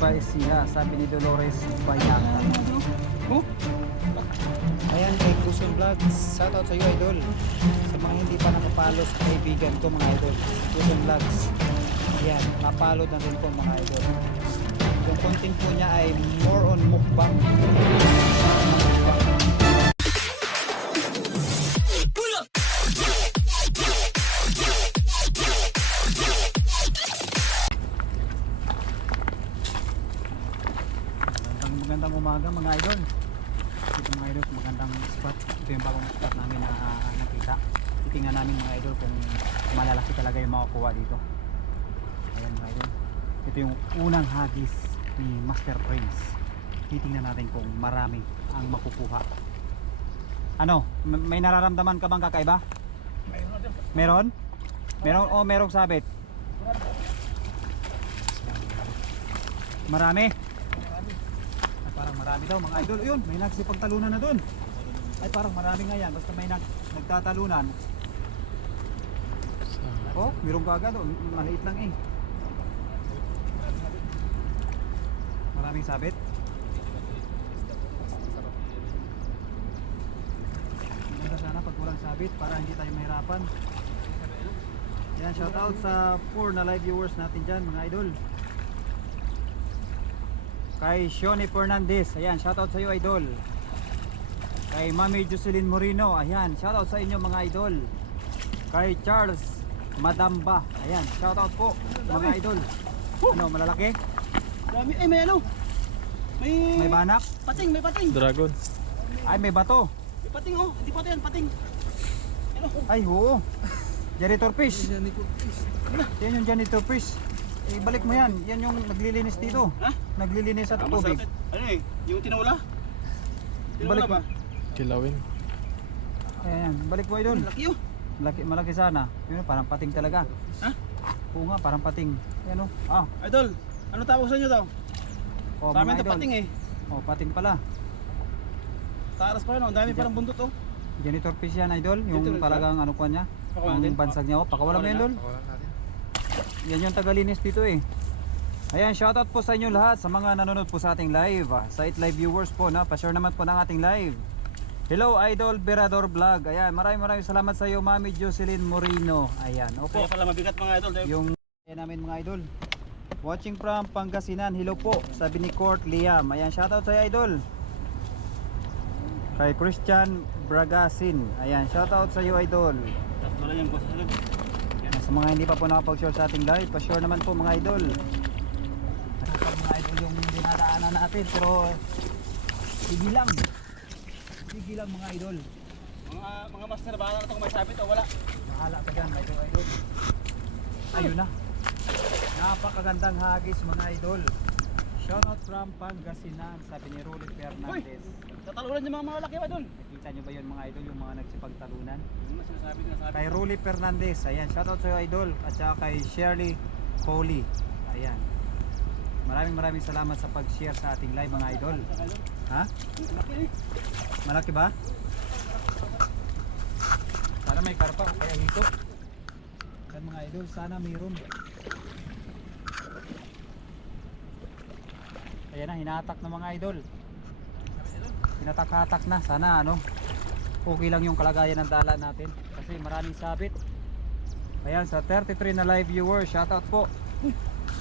advice niya, sabi ni Dolores Bayaka. Oh? Ayan kay Kusun Vlogs, shout out sa iyo idol. Sa mga hindi pa nakapalo sa kaibigan ko mga idol, Kusun Vlogs. Ayan, napalo na rin po mga idol. Yung konting po niya ay more on mukbang. Mukbang. Titingnan natin kung marami ang makukuha. Ano? May nararamdaman ka bang kakaiba? Meron? Meron o merong sabit? Marami? Ay, parang marami daw mga idol. Yun, may nagsipagtalunan na dun. Ay parang marami nga yan. Basta may nag, nagtatalunan. Oh, mayroong kagad. Oh. Maliit lang eh. Maraming sabit. Maganda sana sabit para hindi tayo mahirapan. Yan, shoutout sa 4 na live viewers natin dyan mga idol. Kay Shoni Fernandez, ayan, shoutout sa iyo idol. Kay Mami Jocelyn Moreno, ayan, shoutout sa inyo mga idol. Kay Charles Madamba, ayan, shoutout po mga idol. Ano, malalaki? Dami, ay may ano? May, May banak? pating, may pating. Dragon. Ay, may bato. May pating oh, hindi pating yan, pating. Ay, oo. Janitor fish. Yan yung janitor fish. Ibalik mo yan. Yan yung naglilinis dito. Ha? Naglilinis sa tubig. Ano eh? Yung tinawala? Tinawala Balik- ba? Kilawin. Ayan, balik mo idol. Laki oh. Malaki, malaki sana. Yun, parang pating talaga. Ha? Oo nga, parang pating. Yan o. Ah, Idol, ano tawag sa inyo daw? oh, sa amin mga to idol. pating eh. Oh, pating pala. Taras pa yun, oh. ang dami parang bundot oh. Janitor fish yan idol. Yung Janitor talagang ano ko niya. Pakawalan Ang bansag niya. Oh, pakawalan mo yan idol. Yan yung tagalinis dito eh. Ayan, shoutout po sa inyo lahat sa mga nanonood po sa ating live. ah, Sa it live viewers po na, pa-share naman po ng ating live. Hello Idol Berador Vlog. Ayan, maraming maraming salamat sa iyo Mami Jocelyn Moreno. Ayan, opo. Kaya pala mabigat mga idol. Yung ayan namin mga idol. Watching from Pangasinan. Hello po. Sabi ni Court Liam. Ayan, shoutout sa iyo idol. Kay Christian Bragasin. Ayan, shoutout sa iyo idol. Tatlo lang yung idol. Yan, sa mga hindi pa po nakapag-share sa ating live, pa-share naman po mga idol. Sa mga idol yung dinadaanan natin, pero sige lang. Sige lang mga idol. Mga mga master bala na ito kung may sabit o wala. Bahala ka dyan, idol idol. Ayun na. Napakagandang hagis mga idol. Shoutout from Pangasinan, sabi ni Fernandez. Tatalunan yung mga mga laki idol. Nakita nyo ba yun mga idol, yung mga nagsipagtalunan? Yung sinasabi na sabi. Kay Rolly Fernandez, ayan, shoutout sa iyo idol at saka kay Shirley Coley. Ayan. Maraming maraming salamat sa pag-share sa ating live mga idol. Ha? Laki. Malaki ba? Sana may karpa o kaya hito. Yan mga idol, sana mayroon. Ayan na, hinatak na mga idol. Hinatak-hatak na. Sana ano, okay lang yung kalagayan ng dala natin. Kasi maraming sabit. Ayan, sa 33 na live viewers, shoutout po.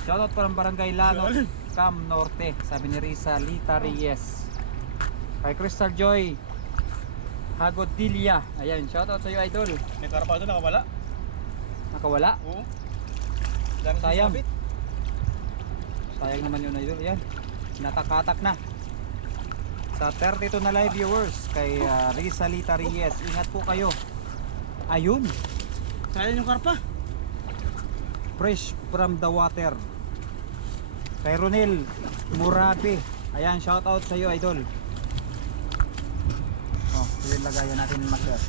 Shoutout po ng Barangay Lanot, Cam Norte. Sabi ni Risa Lita Reyes. Kay Crystal Joy Hagodilia. Ayan, shoutout sa iyo idol. May karapa doon nakawala. Nakawala. Oo. Dami Sayang. sabit. Sayang naman yun idol. Ayan. Natakatak na. Sa 32 na live viewers kay uh, Risa Lita Reyes. Ingat po kayo. Ayun. Sayang yung karpa. Fresh from the water. Kay Ronel Murabe. Ayan, shoutout sa iyo idol. Oh, yung lagayan natin master.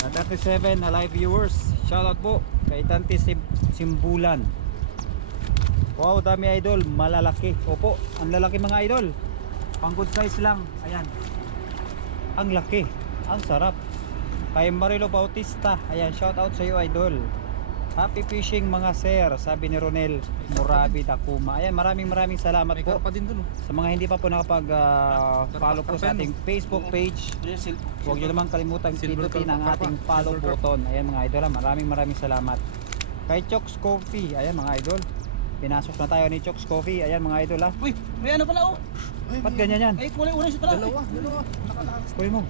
Sa 37 na live viewers, shoutout po kay Tante Sim Simbulan. Wow, dami idol, malalaki. Opo, ang lalaki mga idol. Pang good size lang. Ayan. Ang laki, ang sarap. Kay Marilo Bautista, ayan, shoutout sa iyo idol. Happy fishing mga sir, sabi ni Ronel Murabi Takuma. Ayan, maraming maraming salamat May po karpa din dun oh. sa mga hindi pa po nakapag-follow po sa ating Facebook page. Ayan, sil- Huwag nyo naman kalimutan Silver pindutin ang carp, ating follow silver carp. button. Ayan mga idol, ah, maraming maraming salamat. Kay Chokes Coffee, ayan mga idol. Pinasok na tayo ni Chokes Coffee. Ayan mga idol ha. Uy, may ano pala oh. Ba't ganyan yan? May kulay orange pala. Dalawa, dalawa. Nakatakas. Kunin mo.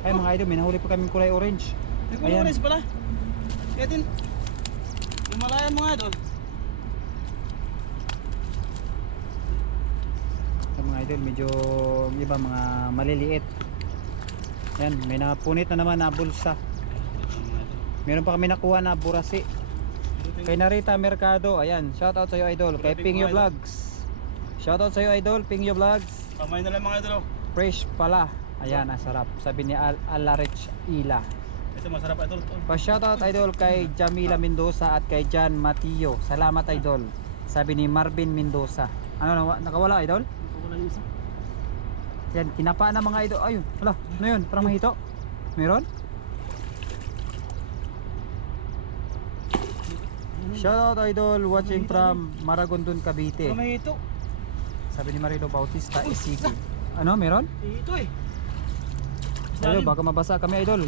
Ay mga idol, may nahuli pa kaming kulay orange. May kulay Ayan. orange pala. Kaya din, lumalayan mga idol. Sa mga idol, medyo iba mga maliliit. Ayan, may napunit na naman na bulsa. Meron pa kami nakuha na burasi. Kay Narita Mercado, ayan, shout out sa iyo idol. Kay Pingyo Vlogs. Shout out sa iyo idol, Pingyo Vlogs. Kamay na lang mga idol. Fresh pala. Ayan, ang sarap. Sabi ni Al Alarich Ila. Ito masarap idol. Pa shout out idol kay Jamila Mendoza at kay Jan Matillo. Salamat idol. Sabi ni Marvin Mendoza. Ano nakawala idol? Wala yung isa. Yan, kinapa na mga idol. Ayun, hala, ano yun? Parang mahito. Meron? Shout out idol watching from Maragondon, Cavite. Kamay ito. Sabi ni Marino Bautista, Isiki. Ano, meron? Ito eh. Idol, baka mabasa kami idol.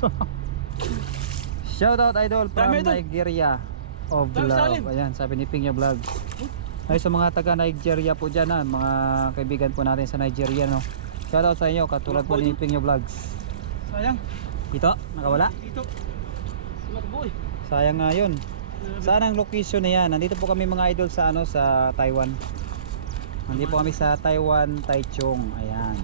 Shout out idol from Dami, idol. Nigeria of Dami Love. Ayan, sabi ni Pingya Vlog. Ay sa mga taga Nigeria po dyan ha, mga kaibigan po natin sa Nigeria no. Shout out sa inyo katulad po ni Pingya Vlogs. Sayang. Ito, nakawala. Ito. Tumakbo eh. Sayang nga yun. Saan ang location na yan? Nandito po kami mga idol sa ano sa Taiwan. Nandito po kami sa Taiwan, Taichung. Ayan.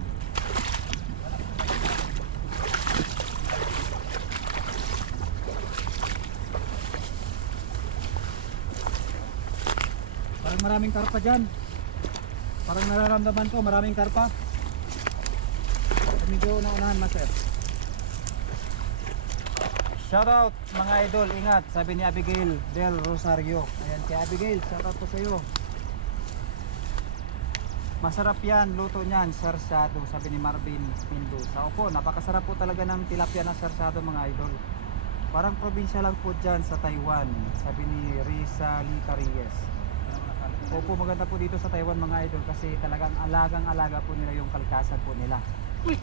Parang maraming karpa dyan. Parang nararamdaman ko maraming karpa. Medyo naunahan master. Shout out mga idol, ingat. Sabi ni Abigail Del Rosario. Ayan kay Abigail, shout out po sa iyo. Masarap yan, luto niyan, sarsado, sabi ni Marvin Mendoza. Opo, napakasarap po talaga ng tilapia na sarsado mga idol. Parang probinsya lang po dyan sa Taiwan, sabi ni Risa Lita Reyes. Opo, maganda po dito sa Taiwan mga idol kasi talagang alagang-alaga po nila yung kalikasan po nila. Uy.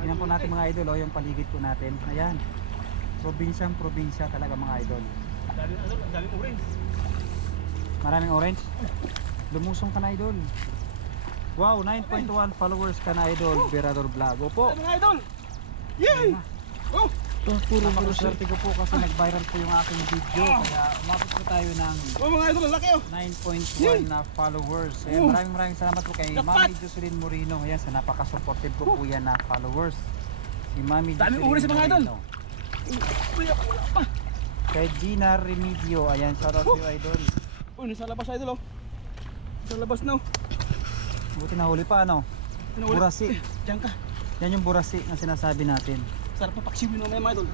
Tingnan po natin mga idol, oh, yung paligid po natin. Ayan. Probinsyang probinsya talaga mga idol. Dami ano, dami orange. Maraming orange. Lumusong ka na idol. Wow, 9.1 followers ka na idol, Berador Vlog. Opo. Dami mga idol. Yay! Oh! Oh, puro puro Napakaswerte ko po kasi nag-viral po yung aking video. Kaya umabot po tayo ng Oh mga idol, laki oh. 9.1 na followers. Oh. maraming maraming salamat po kay. Mami Jocelyn Moreno. Ayan, sa napaka-supportive ko po yan na followers. Si Mami Dami Jocelyn oras sa mga idol. Kay Gina Remedio. Ayan, shoutout Oh. to you idol. Uy, nasa labas idol oh. Nasa labas na oh. Buti nahuli pa ano. Tinawala. Burasi. Diyan ka. Yan yung burasi na sinasabi natin. Sarap pa paksiwin mo mga idol.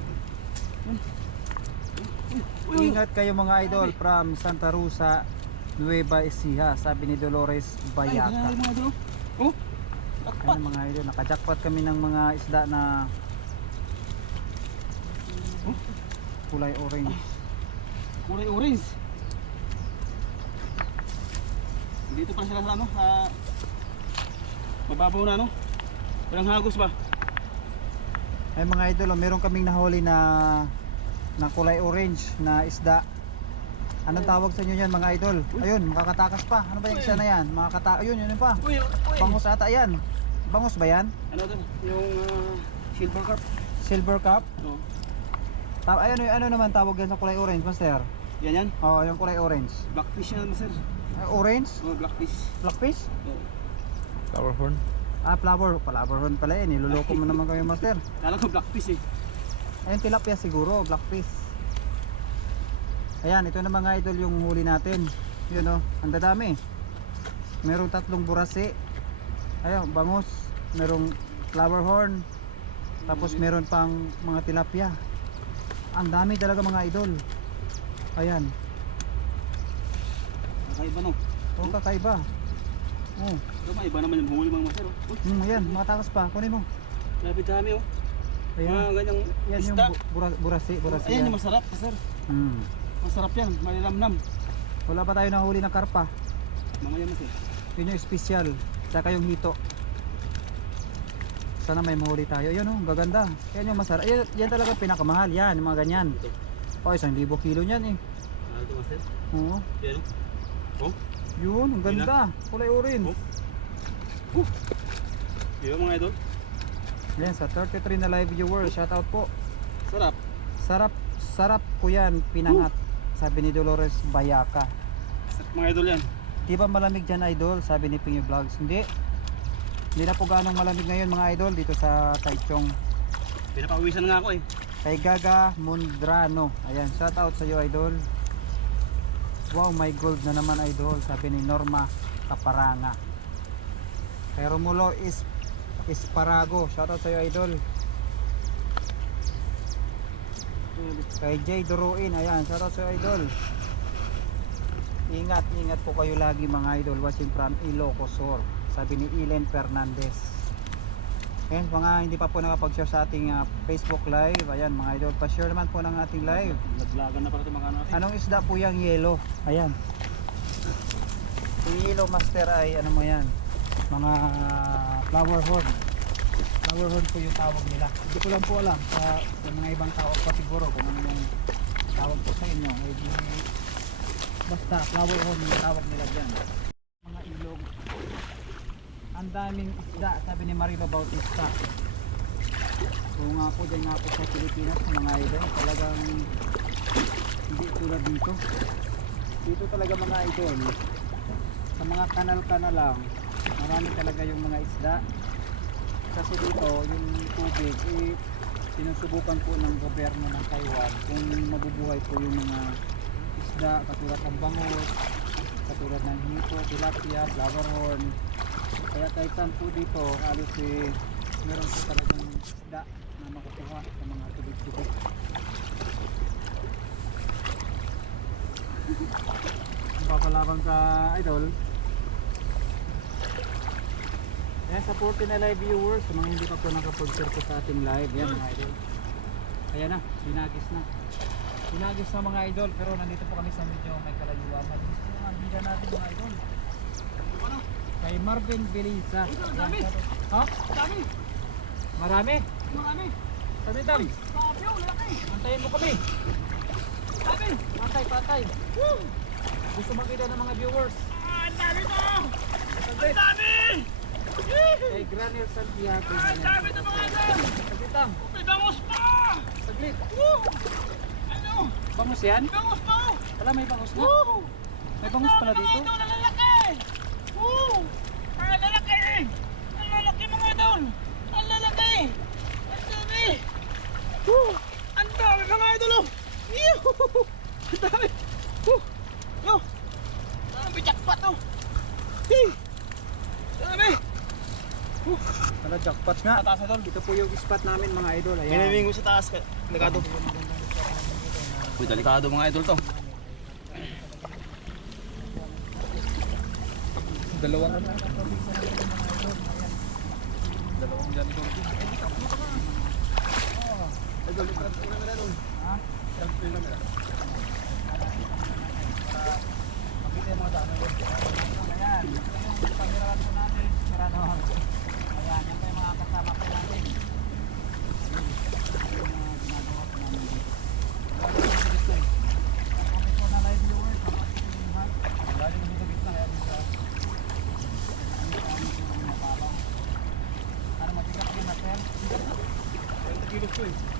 Ingat kayo mga idol from Santa Rosa, Nueva Ecija, sabi ni Dolores Ay, Bayaka. ganyan mga idol oh. Ayun mga idol, nakajackpot kami ng mga isda na Oh. Kulay orange. Kulay orange. Dito pa sila sa ano, sa mababaw na ano. Walang hagos ba? Ay mga idol, oh, meron kaming nahuli na na kulay orange na isda. Anong tawag sa inyo yan mga idol? Ayun, makakatakas pa. Ano ba yung isa na yan? Makakata Ayun, yun yun pa. Bangus ata yan. Bangus ba yan? Ano to? Yung ah, silver carp. Silver cup? Oh. Ta ay, ano, ano naman tawag yan sa kulay orange, master? Yan yan. Oo, yung kulay orange. Blackfish yan, sir. Ay, orange? Oh, blackfish. Blackfish? Oh. Flower horn. Ah, flower. Flower horn pala eh. Niloloko mo naman kayo, master. Kala ko blackfish eh. Ayun, tilapia siguro. Blackfish. Ayan, ito na mga idol yung huli natin. Yun o, ang dadami. Merong tatlong burasi. Ayun, bangus. Merong flower horn. Tapos meron pang mga tilapia. Ang dami talaga mga idol. Ayan. Kakaiba no. Oh, kakaiba. Oh, Ito, iba naman yung huli mga master. Oh. Hmm, ayan, mga takas pa. Kunin mo. grabe dami oh. Ayan. Mga ganyang Yan yung isda. bu- bura, burasi, burasi Ayan yan. yung masarap, sir. Hmm. Masarap yan, malilamnam. Wala pa tayo nahuli ng karpa. Mga yan, sir. Yun yung special. Tsaka yung hito. Sana may mahuli tayo. Yun oh, gaganda. Yan yung masarap. Yan, yan talaga pinakamahal. Yan, yung mga ganyan. Oh, isang libo kilo niyan eh. Master. Oo. Yan, oh. Yun, ang ganda. Kulay orange. Oh. Ba mga idol? Yan, sa 33 na live viewers. Shout out po. Sarap. Sarap, sarap po yan. Pinangat. Sabi ni Dolores Bayaka. Mga idol yan. Di ba malamig dyan idol? Sabi ni Pinyo Vlogs. Hindi. Hindi na po ganong malamig ngayon mga idol dito sa Taichung. Pinapawisan nga ako eh. Kay Gaga Mundrano. Ayan, shout out sa iyo idol. Wow, my gold na naman idol. Sabi ni Norma Kaparanga. Kay Romulo is Isparago. Shout out sa iyo idol. Kay Jay Duruin. Ayan, shout out sa iyo idol. Ingat, ingat po kayo lagi mga idol watching from Ilocos Sur. Sabi ni Elen Fernandez. Ayan, mga hindi pa po nakapag-share sa ating ah, Facebook live. Ayan, mga idol, pa-share naman po ng ating live. Laglagan na pala ito mga natin. Anong isda po yung yellow? Ayan. Yung yellow master ay ano mo yan? Mga flower horn. Flower horn po yung tawag nila. Hindi ko lang po alam sa, sa mga ibang tawag pa siguro kung ano yung tawag po sa inyo. Eh, basta flower horn yung tawag nila dyan. Ang daming isda, sabi ni Mariba Bautista. Kung nga po dyan nga po sa Pilipinas, mga idol, talagang hindi tulad dito. Dito talaga mga idol, sa mga kanal-kanal lang, marami talaga yung mga isda. Kasi dito, yung tubig, eh, sinusubukan po ng gobyerno ng Taiwan kung mabubuhay po yung mga isda katulad ng bangus, katulad ng hito, tilapia, flower horn. Kaya kahit saan po dito, halos eh, meron po talagang isda na makukuha sa mga tubig-tubig. Ang papalabang ka idol. Ayan, supportin na live viewers sa mga hindi pa po nakapag-share po sa ating live. Yan mga idol. Ayan na, sinagis na. Sinagis na mga idol pero nandito po kami sa medyo may kalayuan. Malinis po ang bida natin mga idol. Kay Marvin Belisa. Dami. Ha? Dami. Marami? Marami. Sabi dam. Sabi oh, lalaki. Antayin mo kami. Dami. Patay, patay. Woo! Gusto makita ng mga viewers. Ah, ang dami to. Saglit. Ang dami. Kay Granel Santiago. Ah, ang dami to mga idol. Saglit lang. May bangus pa. Saglit. Woo! Ano? Bangus yan? Bangus pa. oh. Wala may bangus na. Woo! May bangus pala dito. Mga idol, ang lalaki. Woo! Ang lalaki. Ang lalaki mga idol. Ang lalaki. Ang dami. Woo! Ang dami mga idol. oh. Yuhu! Ang dami. Woo! Yo! Dami jackpot oh. Hey! Dami. Wala jackpot nga. Taas idol. Ito po yung spot namin mga idol. Ayan. Ginaming ko sa taas. Delikado. Uy, delikado mga idol to. Dalawang Dalawang dyan ito. Idol, transfer na meron. Ha? Transfer na meron. 对。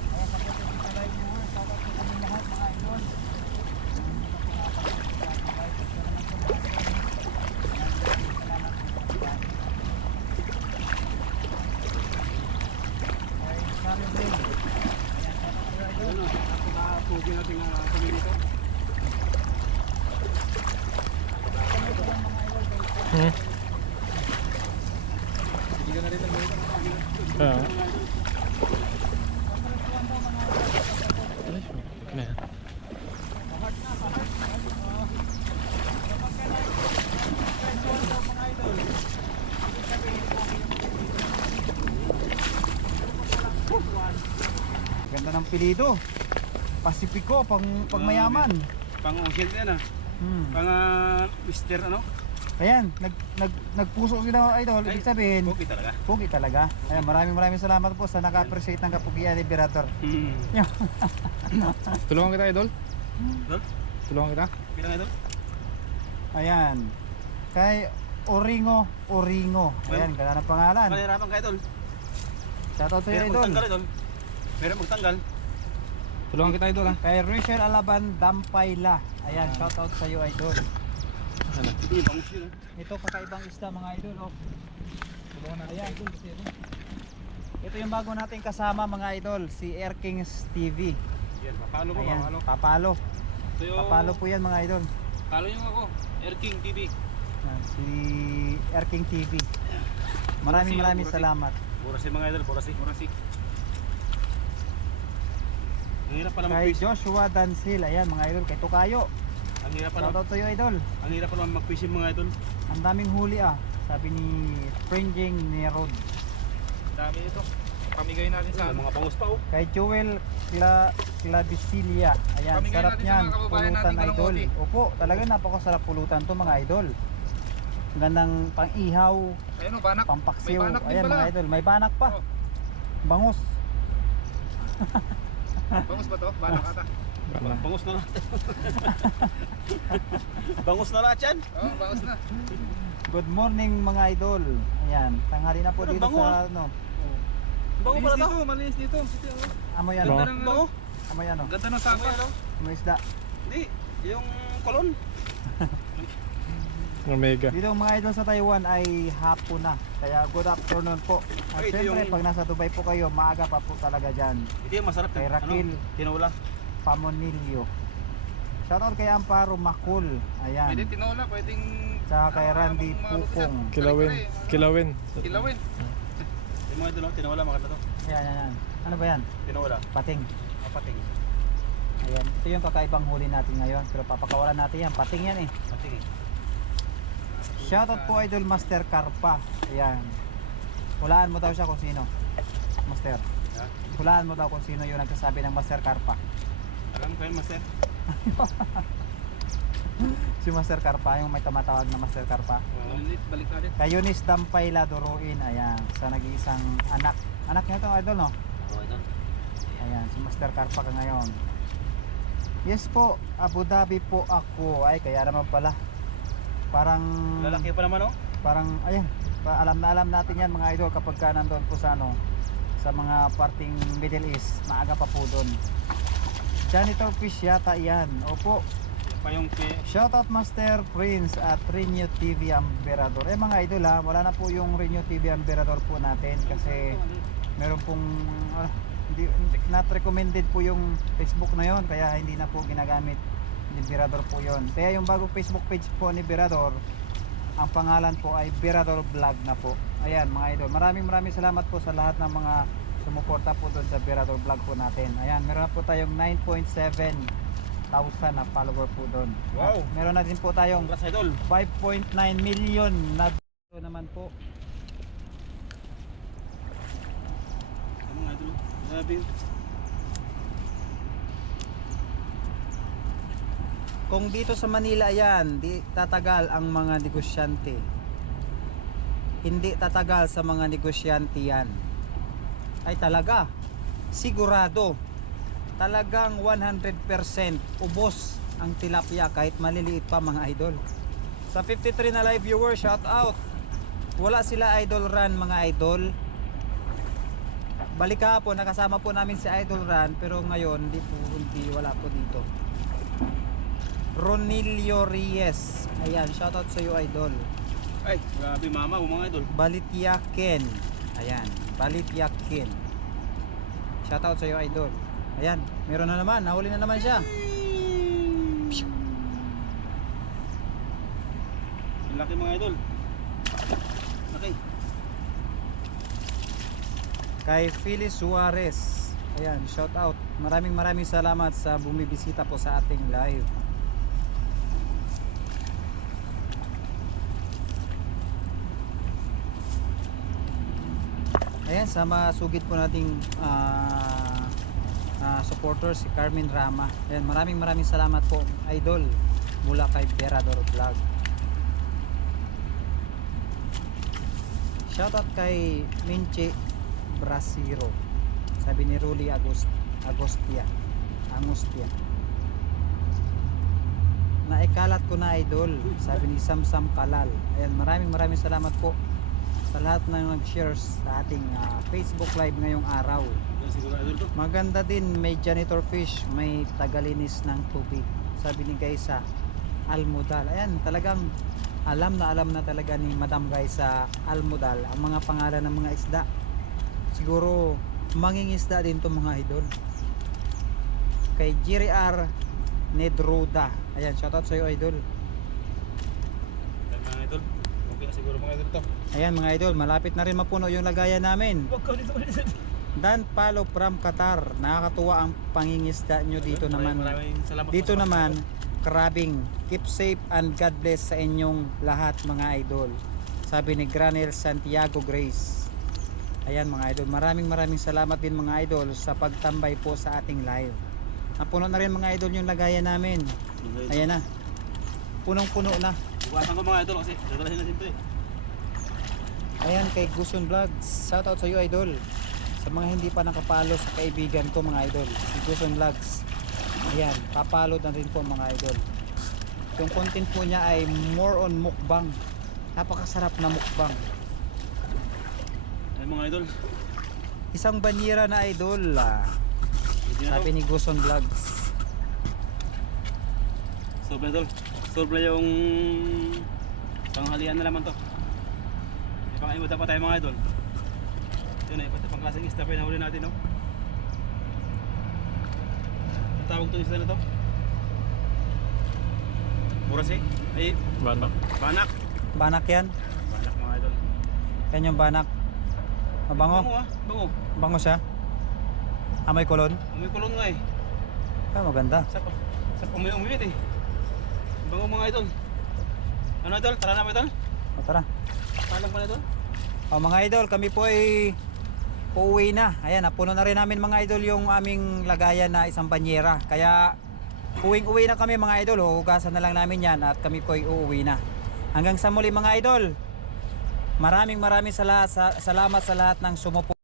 Apelido. Pacifico, pang, pang mayaman. Pang-ocean yan ah. Hmm. Pang ah, Mister ano? Ayan, nag, nag, nagpuso sila idol. Ibig sabihin, Pogi talaga. Pugi talaga. Ayan, maraming maraming salamat po sa naka-appreciate ng kapugian ni Berator. Hmm. Tulungan kita, idol. Idol? Tulungan kita. Bilang idol? Ayan. Kay Oringo, Oringo. Ayan, ganda ng pangalan. Manirapan ka idol. Shoutout sa iyo, idol. idol. Meron magtanggal. Tulungan kita, idol, ha. Kay Rachel Alaban Dampayla. Ayan, shoutout sa iyo, idol. Ano? Ito ah. Kakaibang isda mga idol, oh. Tulungan natin, Ayan. idol. Ito yung bago nating kasama mga idol, si Air Kings TV. Yan, papalo mo, Ayan, papalo. papalo. Ito yung... Papalo po yan mga idol. Palo yung ako. Air King TV. Si Air King TV. Maraming maraming salamat. Burasi mga idol, burasi. Burasi. Ang hirap pala Kay mag-fish. Joshua Dansil, ayan mga idol, kay Tukayo. Ang hirap pala. Shoutout sa iyo idol. Ang hirap pala mag-fishing mga idol. Ang daming huli ah. Sabi ni Springing Nerod. Dami ito. Pamigay natin sa Ang mga bangus pa oh. Kay Joel Cla Clavicilia. Ayan, Pamigay sarap natin sa niyan. mga kababayan Pulutan nating idol. kalangote. Opo, talaga napakasarap pulutan to mga idol. Ang Gandang pang-ihaw, Ayun, o, banak. pampaksiw. May banak din Ayan pala. mga idol, may banak pa. Oh. Bangus. Bangus ba to? Banak ata. Bangus na lahat. bangus na lahat yan. Oo, oh, bangus na. Good morning mga idol. Ayan, tanghali na po Ano, dito bango, sa ano. Bango pala to. dito, malinis dito. Amoy ano? Bango. Ganda ng bango. Amoy ano? Ganda ng sapa. yan oh. Amoy isda. Hindi, yung kolon. Omega. Dito mga idol sa Taiwan ay hapon na. Kaya good afternoon po. At Ay, ito syempre yung- pag nasa Dubai po kayo, maaga pa po talaga dyan. Ito yung masarap. Kay Raquel. Ano, tinula. Pamonilio. Shoutout kay Amparo Makul. Pwede Ayan. tinola, pwedeng... Tsaka kay Ah, Randy mga- mga Pupong. lupisan. Kilawin. Kare-kare, mga- Kilawin. Kilawin. Yung mga idol, oh, tinula maganda to. Ayan, ayan, ayan. Ano ba yan? Tinula. Pating. Pating. Ayan. Ito yung kakaibang huli natin ngayon. Pero papakawalan natin yan. Pating yan eh. Pating eh. Shoutout po Idol Master Carpa. Ayan. Hulaan mo daw siya kung sino. Master. Hulaan mo daw kung sino yung nagsasabi ng Master Carpa. Alam ko yun, master. Si Master Carpa, yung may tumatawag na Master Carpa. Malinis, balik natin. Kay Eunice Dampay Laduruin, ayan, sa nag-iisang anak. Anak niya to, idol, no? Oo, idol. Ayan, si Master Carpa ka ngayon. Yes po, Abu Dhabi po ako. Ay, kaya naman pala. Parang, Lalaki pa naman oh. parang, ayan, pa- alam na alam natin yan mga idol kapag ka nandun po sa ano, sa mga parting Middle East, maaga pa po doon. Janitor Fish yata yan. Opo, pa yung pe- Shoutout Master Prince at Renew TV Amberador. Eh mga idol ha, wala na po yung Renew TV Amberador po natin kasi meron pong ah, hindi, not recommended po yung Facebook na yon kaya hindi na po ginagamit ni Berador po yon. Kaya yung bagong Facebook page po ni Berador, ang pangalan po ay Berador Vlog na po. Ayan mga idol, maraming maraming salamat po sa lahat ng mga sumuporta po doon sa Berador Vlog po natin. Ayan, meron na po tayong 9.7 thousand na follower po doon. Wow. At meron na din po tayong Congrats idol. 5.9 million na video naman po. Mga idol. Grabe. Kung dito sa Manila yan, di tatagal ang mga negosyante. Hindi tatagal sa mga negosyante yan. Ay talaga, sigurado, talagang 100% ubos ang tilapia kahit maliliit pa mga idol. Sa 53 na live viewer, shout out. Wala sila idol run mga idol. Balik po, nakasama po namin si Idol Run pero ngayon hindi po hindi wala po dito. Ronilio Reyes. Ayan, shoutout sa iyo idol. Ay, grabe mama, oh, mga idol. Balityaken. Ayan, Balityaken. Shoutout sa iyo idol. Ayan, meron na naman, nahuli na naman siya. Laki mga idol. Laki. Kay Phyllis Suarez. Ayan, shoutout. Maraming maraming salamat sa bumibisita po sa ating live. Ayan, sa mga sugit po nating ah, na supporter si Carmen Rama. Ayan, maraming maraming salamat po idol mula kay Berador Vlog. Shoutout kay Minche Brasiro. Sabi ni Ruli Agust Agostia. Angustia. Naikalat ko na idol. Sabi ni Samsam Kalal. Ayan, maraming maraming salamat po sa lahat ng nag-share sa ating ah, Facebook Live ngayong araw. Maganda din, may janitor fish, may tagalinis ng tubig. Sabi ni Gaisa, Almudal. Ayan, talagang alam na alam na talaga ni Madam Gaisa Almudal ang mga pangalan ng mga isda. Siguro mangingisda din to mga idol. Kay Jerry R. Nedruda. Ayan, shoutout sa iyo idol. Yan mga idol. Okay na siguro mga idol to. Ayan mga idol, malapit na rin mapuno yung lagayan namin. Huwag ka dito ulit. Dan Palo from Qatar. Nakakatuwa ang pangingisda nyo dito naman. Maraming salamat Dito naman, krabing. Keep safe and God bless sa inyong lahat mga idol. Sabi ni Granel Santiago Grace. Ayan mga idol, maraming maraming salamat din mga idol sa pagtambay po sa ating live. Napuno na rin mga idol yung lagayan namin. Ayan na. Punong-puno na. Bukasan ko mga idol kasi dadalahin natin to eh. Ayan kay Guson Vlogs. Shoutout sa iyo idol. Sa mga hindi pa nakapalo sa kaibigan ko mga idol, si Guson Vlogs. Ayan, papalo na rin po mga idol. Yung content po niya ay more on mukbang. Napakasarap na mukbang. Ayun mga idol. Isang banyera na idol. ah, na sabi ni Guson Vlogs. Na idol. Solve na yung panghalian na naman to. May pang-iwada pa tayo mga idol. Yun eh, pati pang klaseng isda pa yung nahuli natin no. Ang tawag tong isda na to? Murasi? Ay, Banak. banak. Banak yan. Banak mga idol. Yan yung banak. Mabango. Bango ah, bango. Bango siya. Amoy kulon. Umi kulon nga eh. Ah, maganda. Sa, sa umi umiwit eh. Bango mga idol. Ano idol? Tara na ba idol? O, tara. Palang pa na idol? O mga idol, kami po ay uuwi na. Ayan, napuno na rin namin mga idol yung aming lagayan na isang banyera. Kaya uwing-uwi na kami mga idol. Hugasan na lang namin yan at kami po ay uuwi na. Hanggang sa muli mga idol. Maraming maraming sala- sa- salamat sa lahat ng sumupo.